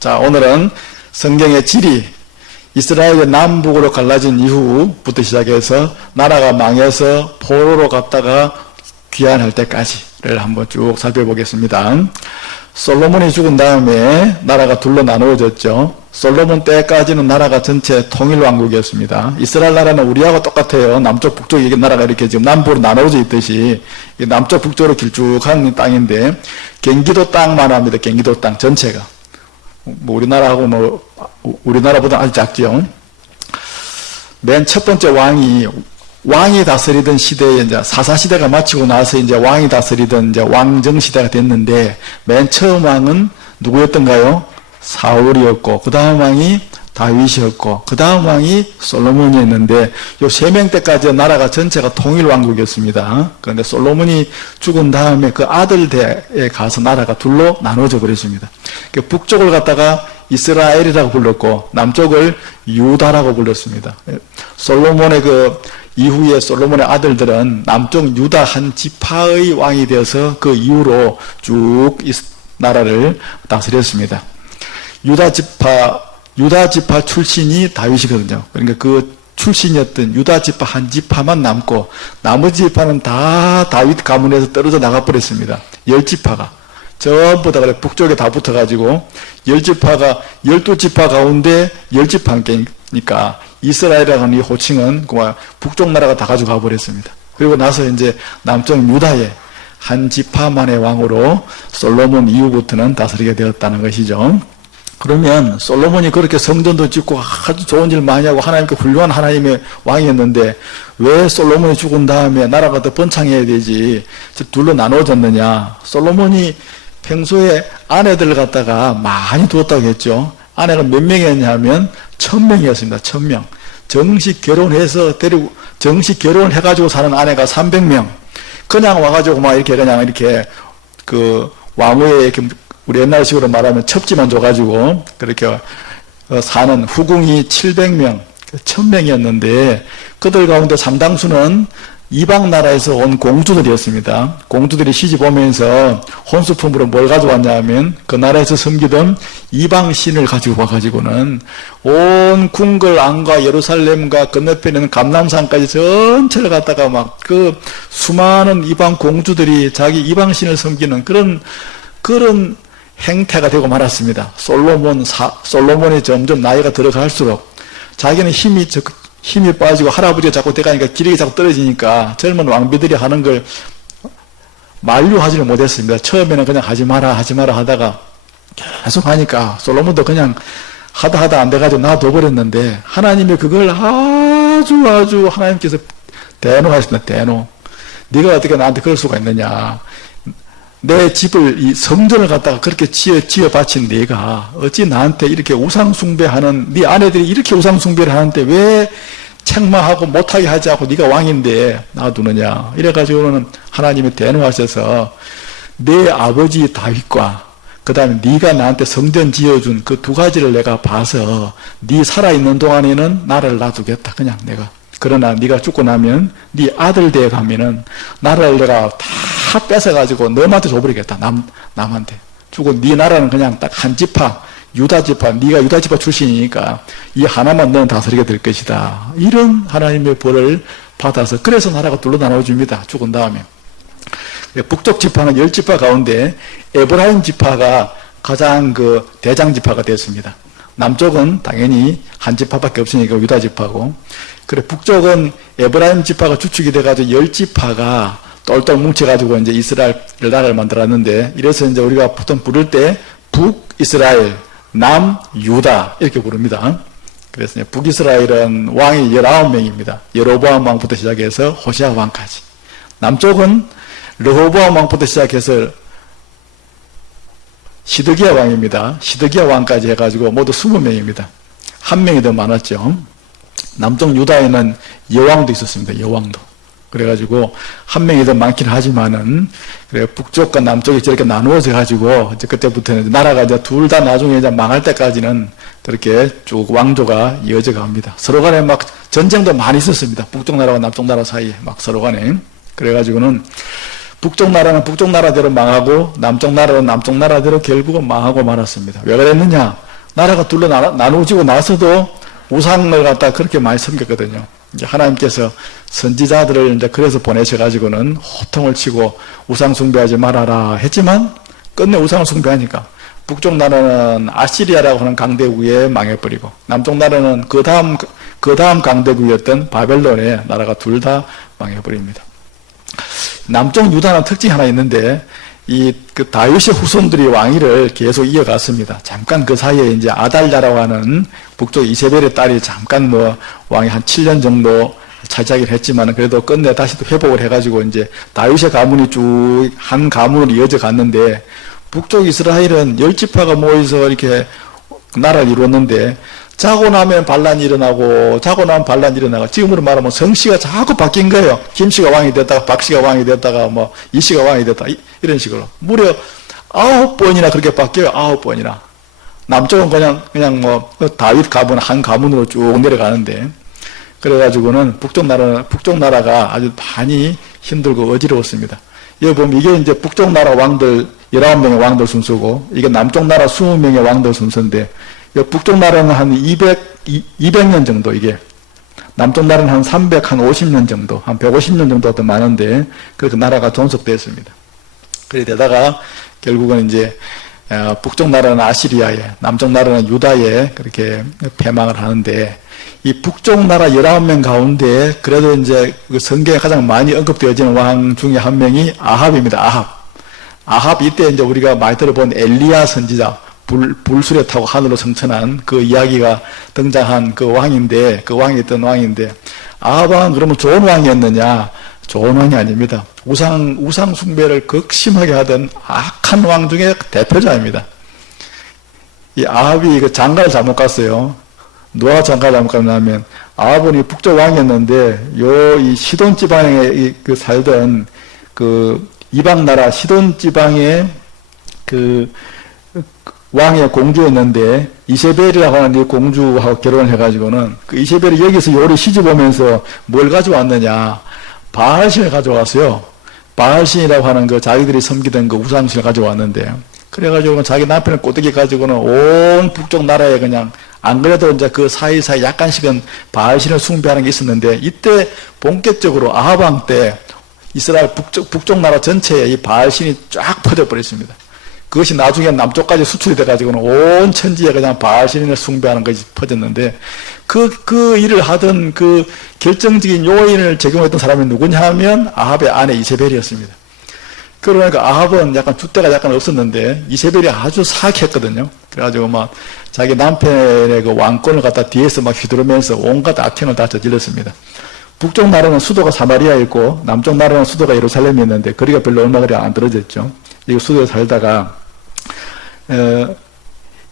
자, 오늘은 성경의 지리, 이스라엘의 남북으로 갈라진 이후부터 시작해서 나라가 망해서 포로로 갔다가 귀환할 때까지를 한번 쭉 살펴보겠습니다. 솔로몬이 죽은 다음에 나라가 둘로 나누어졌죠. 솔로몬 때까지는 나라가 전체 통일왕국이었습니다. 이스라엘 나라는 우리하고 똑같아요. 남쪽 북쪽 이게 나라가 이렇게 지금 남북으로 나누어져 있듯이 남쪽 북쪽으로 길쭉한 땅인데 경기도 땅만 합니다. 경기도 땅 전체가. 뭐 우리나라하고 우리나라보다 아주 작죠. 맨 첫 번째 왕이 다스리던 시대에 이제 사사시대가 마치고 나서 이제 왕이 다스리던 이제 왕정시대가 됐는데 맨 처음 왕은 누구였던가요? 사울이었고, 그 다음 왕이 다윗이었고, 그 다음 왕이 솔로몬이었는데, 요 세 명 때까지 나라가 전체가 통일왕국이었습니다. 그런데 솔로몬이 죽은 다음에 그 아들대에 가서 나라가 둘로 나눠져 버렸습니다. 북쪽을 갖다가 이스라엘이라고 불렀고, 남쪽을 유다라고 불렀습니다. 솔로몬의 이후에 솔로몬의 아들들은 남쪽 유다 한 지파의 왕이 되어서 그 이후로 쭉 나라를 다스렸습니다. 유다 지파 출신이 다윗이거든요. 그러니까 그 출신이었던 유다 지파 한 지파만 남고 나머지 지파는 다 다윗 가문에서 떨어져 나가버렸습니다. 10지파가. 전부 다 북쪽에 다 붙어가지고 10지파가 12지파 가운데 10지파니까 이스라엘이라는 이 호칭은 북쪽 나라가 다 가지고 가버렸습니다. 그리고 나서 이제 남쪽 유다의 한 지파만의 왕으로 솔로몬 이후부터는 다스리게 되었다는 것이죠. 그러면 솔로몬이 그렇게 성전도 짓고 아주 좋은 일 많이 하고 하나님께 훌륭한 하나님의 왕이었는데 왜 솔로몬이 죽은 다음에 나라가 더 번창해야 되지 둘로 나눠졌느냐. 솔로몬이 평소에 아내들을 갖다가 많이 두었다고 했죠. 아내가 몇 명이었냐면 1000명이었습니다. 1000명. 정식 결혼해서 정식 결혼을 해가지고 사는 아내가 300명. 그냥 와가지고 이렇게 왕후에 이렇게 우리 옛날식으로 말하면 첩지만 줘가지고 그렇게 사는 후궁이 700명, 1000명이었는데 그들 가운데 상당수는 이방 나라에서 온 공주들이었습니다. 공주들이 시집 오면서 혼수품으로 뭘 가져왔냐 하면 그 나라에서 섬기던 이방 신을 가지고 와가지고는 온 궁궐 안과 예루살렘과 건너편에 있는 감람산까지 전체를 갖다가 수많은 이방 공주들이 자기 이방 신을 섬기는 그런 행태가 되고 말았습니다. 솔로몬이 점점 나이가 들어갈수록 자기는 힘이 빠지고 할아버지가 자꾸 돼가니까 기력이 자꾸 떨어지니까 젊은 왕비들이 하는 걸 만류하지를 못했습니다. 처음에는 그냥 하지 마라 하다가 계속 하니까 솔로몬도 그냥 하다 안 돼가지고 놔둬버렸는데 하나님이 그걸 아주 하나님께서 대노하셨습니다. 대노. 네가 어떻게 나한테 그럴 수가 있느냐. 내 집을 이 성전을 갖다가 그렇게 지어 바친 네가 어찌 나한테 이렇게 우상숭배하는 네 아내들이 이렇게 우상숭배를 하는데 왜 책망하고 못하게 하지 않고 네가 왕인데 놔두느냐. 이래가지고는 하나님이 대노하셔서 내 아버지 다윗과 그 다음에 네가 나한테 성전 지어준 그 두 가지를 내가 봐서 네 살아있는 동안에는 나를 놔두겠다. 그냥 내가. 그러나 네가 죽고 나면 네 아들 대에 가면은 나라를 내가 다 뺏어가지고 너한테 줘버리겠다. 남한테. 주고 네 나라는 그냥 딱 한 지파, 유다 지파, 네가 유다 지파 출신이니까 이 하나만 너는 다스리게 될 것이다. 이런 하나님의 벌을 받아서 그래서 나라가 둘로 나눠줍니다. 죽은 다음에. 북쪽 지파는 10지파 가운데 에브라임 지파가 가장 대장 지파가 됐습니다. 남쪽은 당연히 한 지파밖에 없으니까 유다 지파고, 그래 북쪽은 에브라임 지파가 주축이 돼가지고 10지파가 똘똘 뭉쳐가지고 이제 이스라엘 나라를 만들었는데, 이래서 이제 우리가 보통 부를 때 북이스라엘, 남유다 이렇게 부릅니다. 그래서 북이스라엘은 왕이 19명입니다. 여로보암 왕부터 시작해서 호시아 왕까지. 남쪽은 르호보암 왕부터 시작해서 시드기야 왕입니다. 시드기야 왕까지 해가지고 모두 20명입니다. 한 명이 더 많았죠. 남쪽 유다에는 여왕도 있었습니다. 여왕도. 그래가지고 한 명이 더 많긴 하지만은 그래 북쪽과 남쪽이 저렇게 나누어져 가지고 이제 그때부터는 나라가 이제 둘 다 나중에 이제 망할 때까지는 그렇게 쭉 왕조가 이어져 갑니다. 서로 간에 막 전쟁도 많이 있었습니다. 북쪽 나라와 남쪽 나라 사이에 막 서로 간에. 그래가지고는 북쪽 나라는 북쪽 나라대로 망하고 남쪽 나라는 남쪽 나라대로 결국은 망하고 말았습니다. 왜 그랬느냐? 나라가 둘로 나누어지고 나서도 우상을 갖다 그렇게 많이 섬겼거든요. 이제 하나님께서 선지자들을 이제 그래서 보내셔가지고는 호통을 치고 우상 숭배하지 말아라 했지만 끝내 우상을 숭배하니까 북쪽 나라는 아시리아라고 하는 강대국에 망해버리고 남쪽 나라는 그 다음 강대국이었던 바벨론의 나라가 둘 다 망해버립니다. 남쪽 유다는 특징이 하나 있는데 그 다윗의 후손들이 왕위를 계속 이어갔습니다. 잠깐 그 사이에 이제 아달랴라고 하는 북쪽 이세벨의 딸이 잠깐 왕위 한 7년 정도 차지하긴 했지만 그래도 끝내 다시 또 회복을 해가지고 이제 다윗의 가문이 쭉 한 가문으로 이어져 갔는데 북쪽 이스라엘은 10지파가 모여서 이렇게 나라를 이루었는데 자고 나면 반란이 일어나고 자고 나면 반란이 일어나고 지금으로 말하면 성씨가 자꾸 바뀐 거예요. 김씨가 왕이 됐다가 박씨가 왕이 됐다가 이씨가 왕이 됐다 이런 식으로 무려 9번이나 그렇게 바뀌어요. 9번이나. 남쪽은 그냥 다윗 가문 한 가문으로 쭉 내려가는데 그래가지고는 북쪽 나라가 아주 많이 힘들고 어지러웠습니다. 여기 보면 이게 이제 북쪽 나라 왕들 19명의 왕들 순서고 이게 남쪽 나라 20명의 왕들 순서인데 북쪽 나라는 한 200년 정도 이게 남쪽 나라는 한 350년 정도 한 150년 정도 더 많은데 그렇게 나라가 존속되었습니다. 그러다가 결국은 이제 북쪽 나라는 아시리아에 남쪽 나라는 유다에 그렇게 패망을 하는데 이 북쪽 나라 19명 가운데 그래도 이제 그 성경에 가장 많이 언급되어지는 왕 중에 한 명이 아합입니다. 아합 이때 이제 우리가 많이 들어본 엘리야 선지자 불수레 타고 하늘로 승천한 그 이야기가 등장한 그 왕인데 그 왕이 있던 왕인데 아합 왕은 그러면 좋은 왕이었느냐? 좋은 왕이 아닙니다. 우상 숭배를 극심하게 하던 악한 왕 중에 대표자입니다. 이 아합이 그 장가를 잘못 갔어요. 누가 장가를 잘못 갔냐면 아합은 북쪽 왕이었는데 이 시돈 지방에 그 살던 그 이방 나라 시돈 지방에 그 왕의 공주였는데 이세벨이라고 하는 이 공주하고 결혼을 해가지고는 그 이세벨이 여기서 요리 시집 오면서 뭘 가져왔느냐? 바알신을 가져왔어요. 바알신이라고 하는 그 자기들이 섬기던 그 우상신을 가져왔는데 그래가지고 자기 남편을 꼬드겨 가지고는 온 북쪽 나라에 그냥 안 그래도 이제 그 사이사이 약간씩은 바알신을 숭배하는 게 있었는데 이때 본격적으로 아합 왕 때 이스라엘 북쪽 나라 전체에 이 바알신이 쫙 퍼져버렸습니다. 그것이 나중에 남쪽까지 수출이 돼가지고는 온 천지에 그냥 바알신을 숭배하는 것이 퍼졌는데 그 일을 하던 그 결정적인 요인을 제공했던 사람이 누구냐 하면 아합의 아내 이세벨이었습니다. 그러니까 아합은 약간 줏대가 약간 없었는데 이세벨이 아주 사악했거든요. 그래가지고 막 자기 남편의 그 왕권을 갖다 뒤에서 막 휘두르면서 온갖 악행을 다 저질렀습니다. 북쪽 나라는 수도가 사마리아였고 남쪽 나라는 수도가 예루살렘이었는데 거리가 별로 얼마 그리 안 떨어졌죠. 이 수도에 살다가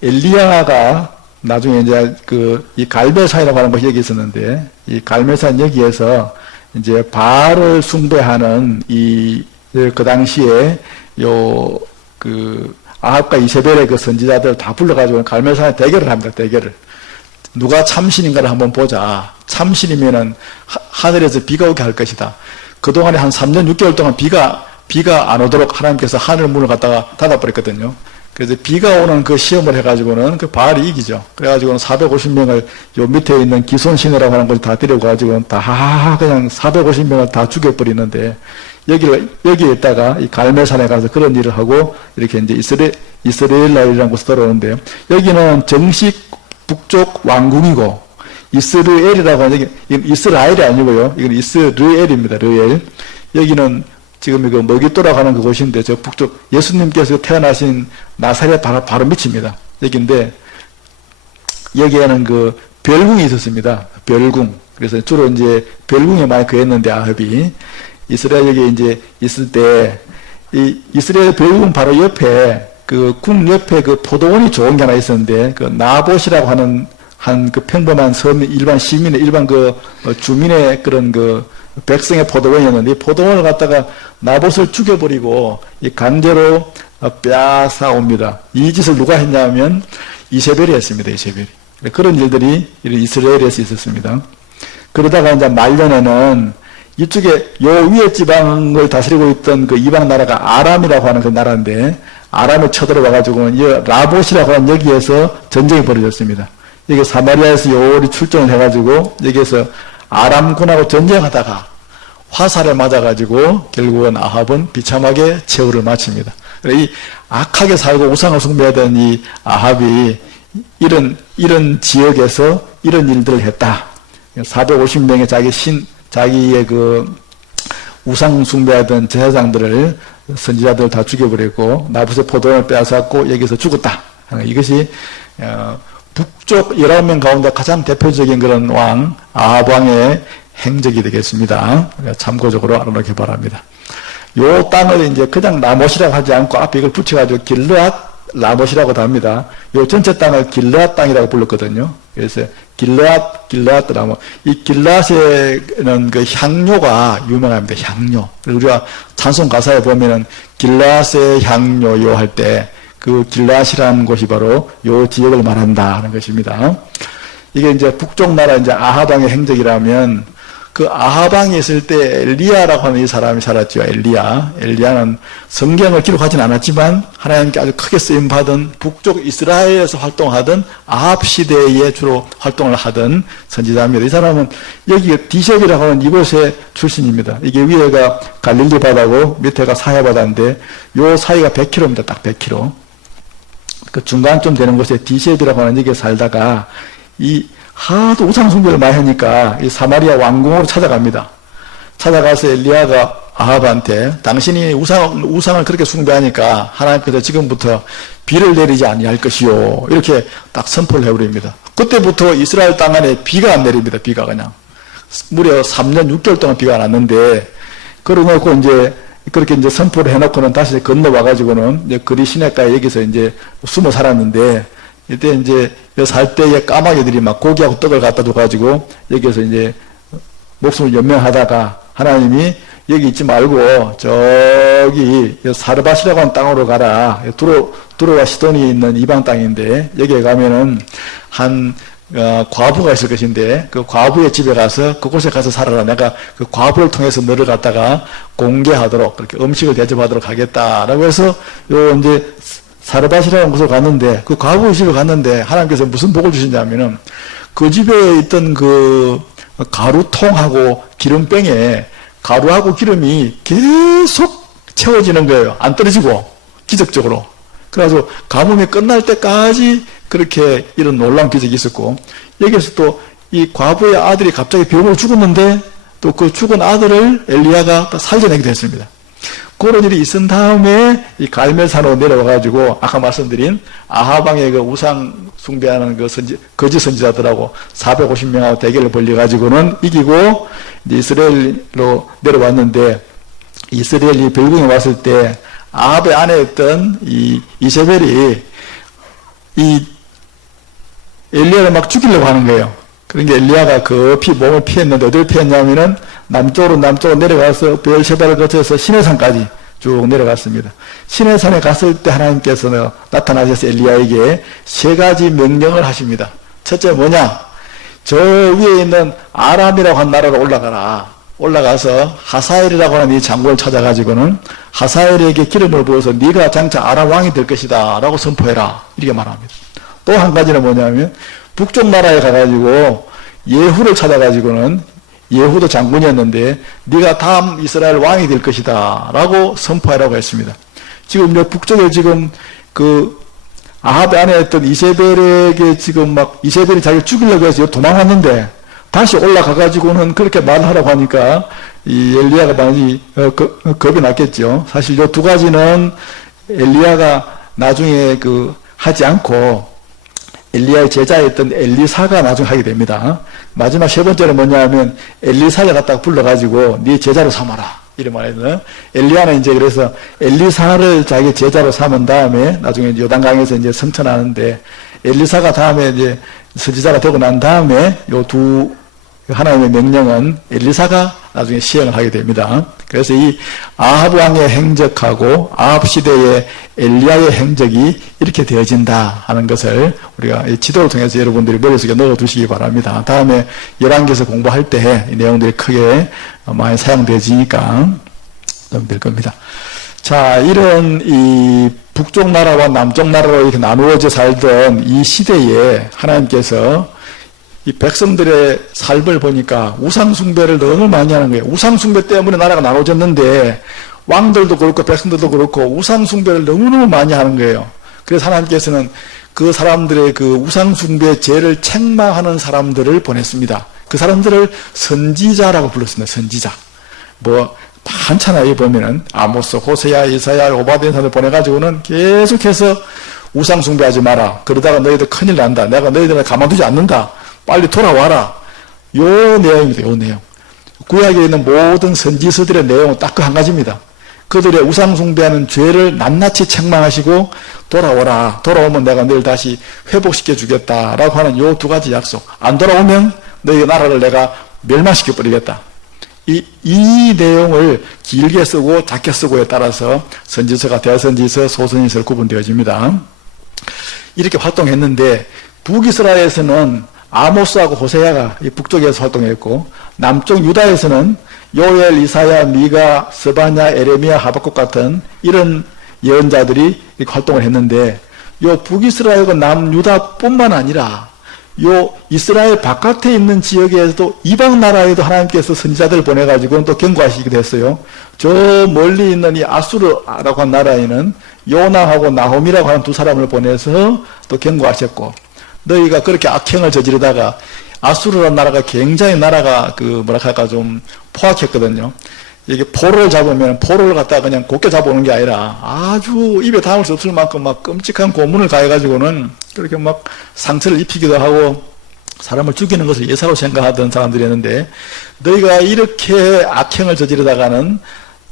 엘리야가 나중에 이제 이 갈멜산이라고 하는 것이 여기 있었는데 이 갈멜산 여기에서 이제 바알을 숭배하는 그 당시에 아합과 이세벨의 그 선지자들 다 불러가지고 갈멜산에 대결을 합니다. 대결을. 누가 참신인가를 한번 보자. 참신이면은 하늘에서 비가 오게 할 것이다. 그동안에 한 3년 6개월 동안 비가 안 오도록 하나님께서 하늘 문을 갖다가 닫아버렸거든요. 그래서 비가 오는 그 시험을 해가지고는 그 바알이 이기죠. 그래가지고는 450명을 요 밑에 있는 기손신이라고 하는 걸 다 데려가지고는 다 그냥 450명을 다 죽여버리는데 여기에 있다가 이 갈멜산에 가서 그런 일을 하고 이렇게 이제 이스라엘이라는 곳에 들어오는데 여기는 정식 북쪽 왕궁이고 이스라엘이라고 하는 이건 이스라엘이 아니고요. 이건 이스라엘입니다. 르엘. 여기는 지금 이거 머깃도라고 하는 그곳인데 저 북쪽 예수님께서 태어나신 나사렛 바로 밑입니다. 여기인데 여기에는 그 별궁이 있었습니다. 별궁. 그래서 주로 이제 별궁에 많이 거했는데 아합이 이스라엘 여기 이제 있을 때 이 이스라엘 별궁 바로 옆에 그 궁 옆에 그 포도원이 좋은 게 하나 있었는데 그 나봇이라고 하는 한 그 평범한 일반 시민의 일반 그 주민의 그런 그 백성의 포도원이었는데 이 포도원을 갖다가 나봇을 죽여버리고 이 강제로 빼앗아 옵니다. 이 짓을 누가 했냐면 이세벨이 했습니다. 이세벨이. 그런 일들이 이스라엘에서 있었습니다. 그러다가 이제 말년에는 이쪽에 요 위에 지방을 다스리고 있던 그 이방 나라가 아람이라고 하는 그 나라인데 아람에 쳐들어와가지고 이 라봇이라고 하는 여기에서 전쟁이 벌어졌습니다. 여기 사마리아에서 요리 출정을 해가지고 여기에서 아람군하고 전쟁하다가 화살을 맞아가지고 결국은 아합은 비참하게 최후를 마칩니다. 이 악하게 살고 우상을 숭배하던 이 아합이 이런 지역에서 이런 일들을 했다. 450명의 자기의 그 우상 숭배하던 제사장들을 선지자들을 다 죽여버렸고 나붓의 포도원을 빼앗았고 여기서 죽었다. 이것이 북쪽 19명 가운데 가장 대표적인 그런 왕 아합 왕의 행적이 되겠습니다. 참고적으로 알아놓기 바랍니다. 요 땅을 이제 그냥 라못이라고 하지 않고 앞에 이걸 붙여가지고 길르앗 라못이라고도 합니다. 요 전체 땅을 길르앗 땅이라고 불렀거든요. 그래서 길르앗 라못. 이 길르앗에는 그 향료가 유명합니다. 향료. 우리가 찬송 가사에 보면은 길르앗의 향료요 할 때 그 길르앗이라는 곳이 바로 요 지역을 말한다 하는 것입니다. 이게 이제 북쪽 나라 이제 아합 왕의 행적이라면 그 아합 왕이 있을 때 엘리야라고 하는 이 사람이 살았죠. 엘리야는 성경을 기록하진 않았지만 하나님께 아주 크게 쓰임받은 북쪽 이스라엘에서 활동하던 아합 시대에 주로 활동을 하던 선지자입니다. 이 사람은 여기 디셉이라고 하는 이곳의 출신입니다. 이게 위에가 갈릴리 바다고 밑에가 사해 바다인데 요 사이가 100km입니다. 딱 100km. 그 중간쯤 되는 곳에 디셉이라고 하는 여기에 살다가 하도 우상 숭배를 많이 하니까 이 사마리아 왕궁으로 찾아갑니다. 찾아가서 엘리야가 아합한테 당신이 우상을 그렇게 숭배하니까 하나님께서 지금부터 비를 내리지 아니할 것이요. 이렇게 딱 선포를 해버립니다. 그때부터 이스라엘 땅 안에 비가 안 내립니다. 비가 그냥. 무려 3년 6개월 동안 비가 안 왔는데, 그러고 이제 그렇게 이제 선포를 해놓고는 다시 건너와가지고는 이제 그리 시내가에 여기서 이제 숨어 살았는데, 이때 이제 살 때에 까마귀들이 막 고기하고 떡을 갖다 줘가지고 여기에서 이제 목숨을 연명하다가 하나님이 여기 있지 말고 저기 사르밧이라고 하는 땅으로 가라. 두로와 시돈이 있는 이방 땅인데 여기에 가면은 한 과부가 있을 것인데 그 과부의 집에 가서 그곳에 가서 살아라. 내가 그 과부를 통해서 너를 갖다가 공개하도록 그렇게 음식을 대접하도록 하겠다라고 해서 요 이제 사르밧이라는 곳을 갔는데 그 과부의 집에 갔는데 하나님께서 무슨 복을 주시냐면은 그 집에 있던 그 가루통하고 기름병에 가루하고 기름이 계속 채워지는 거예요. 안 떨어지고 기적적으로. 그래서 가뭄이 끝날 때까지 그렇게 이런 놀라운 기적이 있었고, 여기서 또 이 과부의 아들이 갑자기 병으로 죽었는데 또 그 죽은 아들을 엘리야가 살려내기도 했습니다. 그런 일이 있은 다음에 이 갈멜산으로 내려와가지고 아까 말씀드린 아하방의 그 우상 숭배하는 그 거짓 선지자들하고 450명하고 대결을 벌려가지고는 이기고 이제 이스라엘로 내려왔는데, 이스라엘이 별궁에 왔을 때 아합의 아내였던 이 이세벨이 이 엘리야를 막 죽이려고 하는 거예요. 그러니까 엘리야가 급히 몸을 피했는데 어디를 피했냐면은 남쪽으로 내려가서 베엘셰바를 거쳐서 시내산까지 쭉 내려갔습니다. 시내산에 갔을 때 하나님께서 나타나셔서 엘리야에게 3가지 명령을 하십니다. 첫째 뭐냐? 저 위에 있는 아람이라고 한 나라로 올라가서 하사엘이라고 하는 이 장군을 찾아가지고는 하사엘에게 기름을 부어서 네가 장차 아람 왕이 될 것이다 라고 선포해라, 이렇게 말합니다. 또 한 가지는 뭐냐면 북쪽 나라에 가가지고 예후를 찾아가지고는, 예후도 장군이었는데 네가 다음 이스라엘 왕이 될 것이다 라고 선포하라고 했습니다. 지금 북쪽에 지금 그 아합의 아내였던 이세벨에게 지금 막 이세벨이 자기를 죽이려고 해서 도망갔는데 다시 올라가가지고는 그렇게 말하라고 하니까 이 엘리야가 많이 겁이 났겠죠. 사실 이 2가지는 엘리야가 나중에 하지 않고 엘리야의 제자였던 엘리사가 나중에 하게 됩니다. 마지막 3번째는 뭐냐 하면 엘리사를 갖다가 불러가지고 네 제자로 삼아라, 이런 말이거든요. 엘리야는 이제 그래서 엘리사를 자기 제자로 삼은 다음에 나중에 요단강에서 이제 성천하는데, 엘리사가 다음에 이제 선지자가 되고 난 다음에 하나님의 명령은 엘리사가 나중에 시행을 하게 됩니다. 그래서 이 아합 왕의 행적하고 아합 시대의 엘리야의 행적이 이렇게 되어진다 하는 것을 우리가 이 지도를 통해서 여러분들이 머릿속에 넣어두시기 바랍니다. 다음에 열왕기에서 공부할 때 이 내용들이 크게 많이 사용되지니까 좀 될 겁니다. 자, 이런 이 북쪽 나라와 남쪽 나라로 이렇게 나누어져 살던 이 시대에 하나님께서 이 백성들의 삶을 보니까 우상숭배를 너무 많이 하는 거예요. 우상숭배 때문에 나라가 나눠졌는데 왕들도 그렇고 백성들도 그렇고 우상숭배를 너무너무 많이 하는 거예요. 그래서 하나님께서는 그 사람들의 그 우상숭배 죄를 책망하는 사람들을 보냈습니다. 그 사람들을 선지자라고 불렀습니다. 선지자. 뭐 많잖아요. 보면은 아모스, 호세야, 이사야, 오바댜 사람들 보내가지고는 계속해서 우상숭배하지 마라. 그러다가 너희들 큰일 난다. 내가 너희들을 가만두지 않는다. 빨리 돌아와라. 요 내용입니다. 요 내용. 구약에 있는 모든 선지서들의 내용은 딱 그 한 가지입니다. 그들의 우상숭배하는 죄를 낱낱이 책망하시고 돌아오라. 돌아오면 내가 너희를 다시 회복시켜 주겠다라고 하는 요 두 가지 약속. 안 돌아오면 너희 나라를 내가 멸망시켜 버리겠다. 이 내용을 길게 쓰고 작게 쓰고에 따라서 선지서가 대선지서, 소선지서로 구분되어집니다. 이렇게 활동했는데 북이스라엘에서는 아모스하고 호세아가 북쪽에서 활동했고 남쪽 유다에서는 요엘, 이사야, 미가, 스바냐, 에레미야, 하박국 같은 이런 예언자들이 이렇게 활동을 했는데 요 북이스라엘과 남유다뿐만 아니라 요 이스라엘 바깥에 있는 지역에서도 이방 나라에도 하나님께서 선지자들을 보내가지고 또 경고하시기도 했어요. 저 멀리 있는 이 아수르라고 한 나라에는 요나하고 나홈이라고 하는 두 사람을 보내서 또 경고하셨고 너희가 그렇게 악행을 저지르다가 아수르라는 나라가 굉장히 나라가 좀 포악했거든요. 이게 포로를 잡으면 포로를 갖다가 그냥 곱게 잡아오는 게 아니라 아주 입에 담을 수 없을 만큼 막 끔찍한 고문을 가해가지고는 그렇게 막 상처를 입히기도 하고 사람을 죽이는 것을 예사로 생각하던 사람들이었는데 너희가 이렇게 악행을 저지르다가는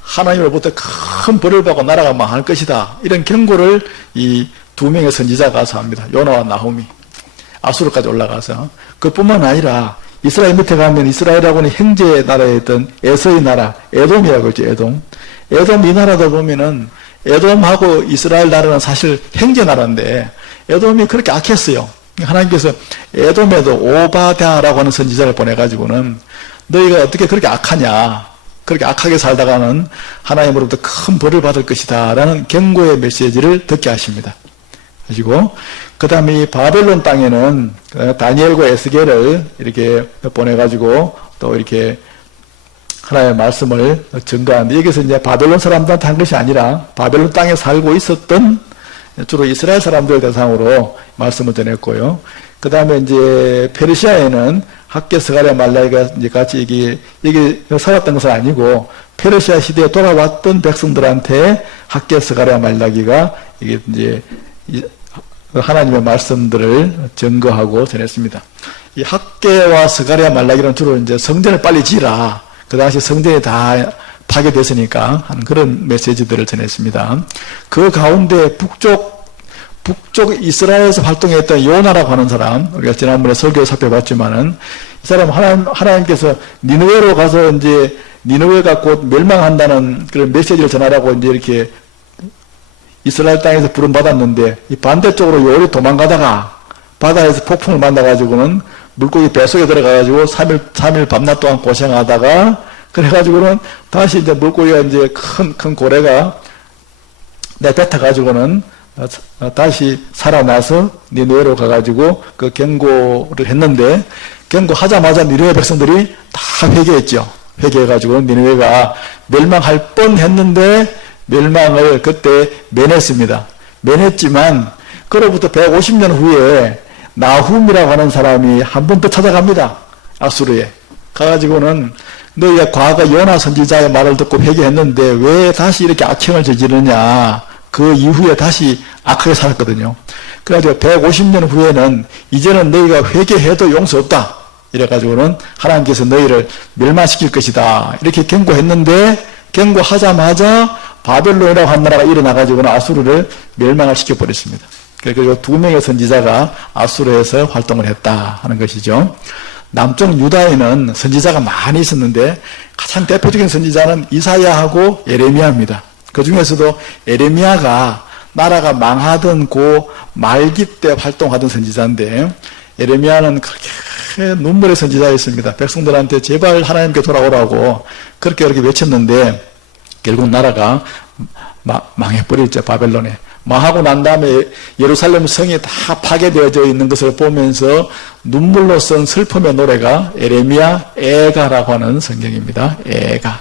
하나님으로부터 큰 벌을 받고 나라가 망할 것이다. 이런 경고를 이 두 명의 선지자가 가서 합니다. 요나와 나홈이 아수르까지 올라가서 그뿐만 아니라 이스라엘 밑에 가면 이스라엘하고는 형제 나라에 있던 에서의 나라, 에돔이라고 했죠. 에돔 이 나라도 보면은 에돔하고 이스라엘 나라는 사실 형제 나라인데 에돔이 그렇게 악했어요. 하나님께서 에돔에도 오바댜라고 하는 선지자를 보내가지고는 너희가 어떻게 그렇게 악하냐, 그렇게 악하게 살다가는 하나님으로부터 큰 벌을 받을 것이다 라는 경고의 메시지를 듣게 하십니다. 그리고 그 다음에 이 바벨론 땅에는 다니엘과 에스겔을 이렇게 보내가지고 또 이렇게 하나님의 말씀을 증거하는데 여기서 이제 바벨론 사람들한테 한 것이 아니라 바벨론 땅에 살고 있었던 주로 이스라엘 사람들 대상으로 말씀을 전했고요. 그 다음에 이제 페르시아에는 학개, 스가랴, 말라기가 이제 같이 여기 살았던 것은 아니고 페르시아 시대에 돌아왔던 백성들한테 학개, 스가랴, 말라기가 이게 이제 하나님의 말씀들을 증거하고 전했습니다. 이 학개와 스가랴, 말라기는 주로 이제 성전을 빨리 지라. 그 당시 성전이 다 파괴됐으니까 하는 그런 메시지들을 전했습니다. 그 가운데 북쪽 이스라엘에서 활동했던 요나라고 하는 사람, 우리가 지난번에 설교에 살펴봤지만은 이 사람 하나님께서 니느웨로 가서 이제 니느웨가 곧 멸망한다는 그런 메시지를 전하라고 이제 이렇게 이스라엘 땅에서 부름받았는데 이 반대쪽으로 요리 도망가다가 바다에서 폭풍을 만나가지고는 물고기 뱃속에 들어가가지고 3일 밤낮 동안 고생하다가 그래가지고는 다시 이제 물고기가 이제 큰 고래가 내뱉어가지고는 다시 살아나서 니느웨로 가가지고 그 경고를 했는데 경고하자마자 니느웨 백성들이 다 회개했죠. 회개해가지고 니느웨가 멸망할 뻔 했는데 멸망을 그때 면했습니다. 면했지만 그로부터 150년 후에 나훔이라고 하는 사람이 한 번 더 찾아갑니다. 아수르에 가가지고는 너희가 과거 요나 선지자의 말을 듣고 회개했는데 왜 다시 이렇게 악행을 저지르냐. 그 이후에 다시 악하게 살았거든요. 그래가지고 150년 후에는 이제는 너희가 회개해도 용서 없다. 이래가지고는 하나님께서 너희를 멸망시킬 것이다. 이렇게 경고했는데 경고하자마자 바벨론이라고 한 나라가 일어나가지고는 아수르를 멸망을 시켜버렸습니다. 그리고 두 명의 선지자가 아수르에서 활동을 했다 하는 것이죠. 남쪽 유다에는 선지자가 많이 있었는데 가장 대표적인 선지자는 이사야하고 예레미야입니다. 그 중에서도 예레미야가 나라가 망하던 그 말기 때 활동하던 선지자인데 예레미야는 그렇게 눈물의 선지자였습니다. 백성들한테 제발 하나님께 돌아오라고 그렇게 외쳤는데 결국 나라가 망해버렸죠. 바벨론에. 망하고 난 다음에 예루살렘 성이 다 파괴되어져 있는 것을 보면서 눈물로 쓴 슬픔의 노래가 에레미야 애가라고 하는 성경입니다. 애가.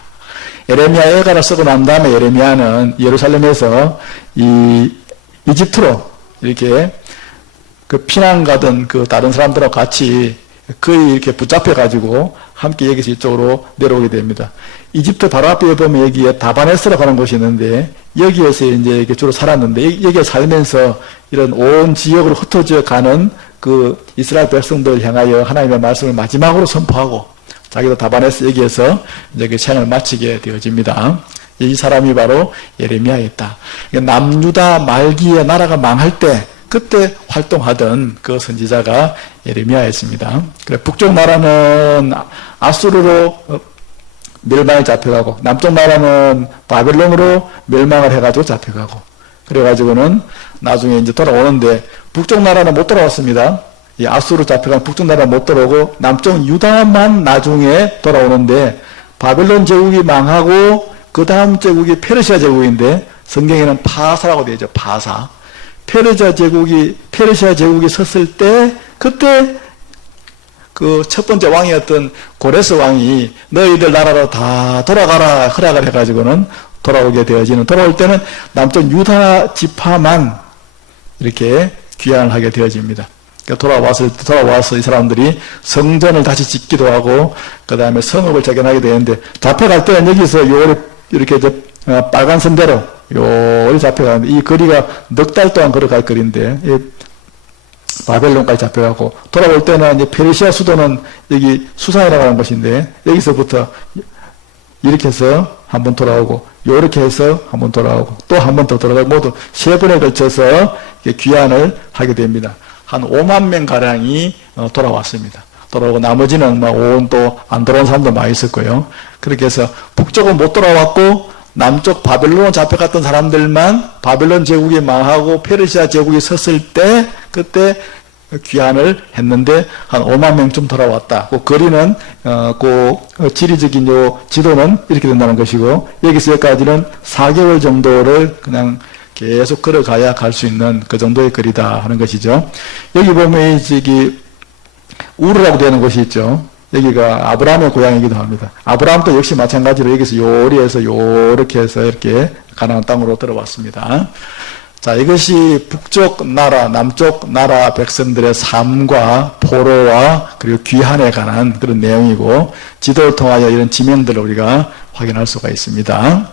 에레미야 애가를 쓰고 난 다음에 에레미야는 예루살렘에서 이집트로 이렇게 그 피난 가던 그 다른 사람들하고 같이 거의 이렇게 붙잡혀가지고 함께 여기서 이쪽으로 내려오게 됩니다. 이집트 바로 앞에 보면 여기에 다바네스라고 하는 곳이 있는데 여기에서 이제 이렇게 주로 살았는데 여기에 살면서 이런 온 지역으로 흩어져 가는 그 이스라엘 백성들 향하여 하나님의 말씀을 마지막으로 선포하고 자기도 다바네스 여기에서 이제 그 생을 마치게 되어집니다. 이 사람이 바로 예레미야였다. 남유다 말기에 나라가 망할 때 그때 활동하던 그 선지자가 예레미야였습니다. 그래 북쪽 나라는 아수르로 멸망에 잡혀가고 남쪽 나라는 바벨론으로 멸망을 해가지고 잡혀가고 그래가지고는 나중에 이제 돌아오는데 북쪽 나라는 못 돌아왔습니다. 이 아수르 잡혀간 북쪽 나라는 못 돌아오고 남쪽 유다만 나중에 돌아오는데 바벨론 제국이 망하고 그 다음 제국이 페르시아 제국인데 성경에는 파사라고 되어 있죠. 파사. 페르시아 제국이 섰을 때 그때 그 첫 번째 왕이었던 고레스 왕이 너희들 나라로 다 돌아가라 허락을 해가지고는 돌아오게 되어지는 돌아올 때는 남쪽 유다 지파만 이렇게 귀환을 하게 되어집니다. 그러니까 돌아와서 이 사람들이 성전을 다시 짓기도 하고 그 다음에 성읍을 재건하게 되는데 잡혀갈 때는 여기서 이렇게 빨간 선대로 요리 잡혀가는데 이 거리가 넉 달 동안 걸어갈 거리인데 바벨론까지 잡혀가고 돌아올 때는 이제 페르시아 수도는 여기 수산이라고 하는 곳인데 여기서부터 이렇게 해서 한번 돌아오고 요렇게 해서 한번 돌아오고 또 한 번 더 돌아가고 모두 3번에 걸쳐서 귀환을 하게 됩니다. 한 5만 명 가량이 돌아왔습니다. 돌아오고 나머지는 온 또 안 돌아온 사람도 많이 있었고요. 그렇게 해서 북쪽은 못 돌아왔고 남쪽 바벨론 잡혀갔던 사람들만 바벨론 제국이 망하고 페르시아 제국이 섰을 때 그때 귀환을 했는데 한 5만 명쯤 돌아왔다. 그 거리는 그 지리적인 요 지도는 이렇게 된다는 것이고 여기서 여기까지는 4개월 정도를 그냥 계속 걸어가야 갈 수 있는 그 정도의 거리다 하는 것이죠. 여기 보면 저기 우르라고 되는 곳이 있죠. 여기가 아브라함의 고향이기도 합니다. 아브라함도 역시 마찬가지로 여기서 요리해서 요렇게 해서 이렇게 가나안 땅으로 들어왔습니다. 자, 이것이 북쪽 나라, 남쪽 나라 백성들의 삶과 포로와 그리고 귀환에 관한 그런 내용이고 지도를 통하여 이런 지명들을 우리가 확인할 수가 있습니다.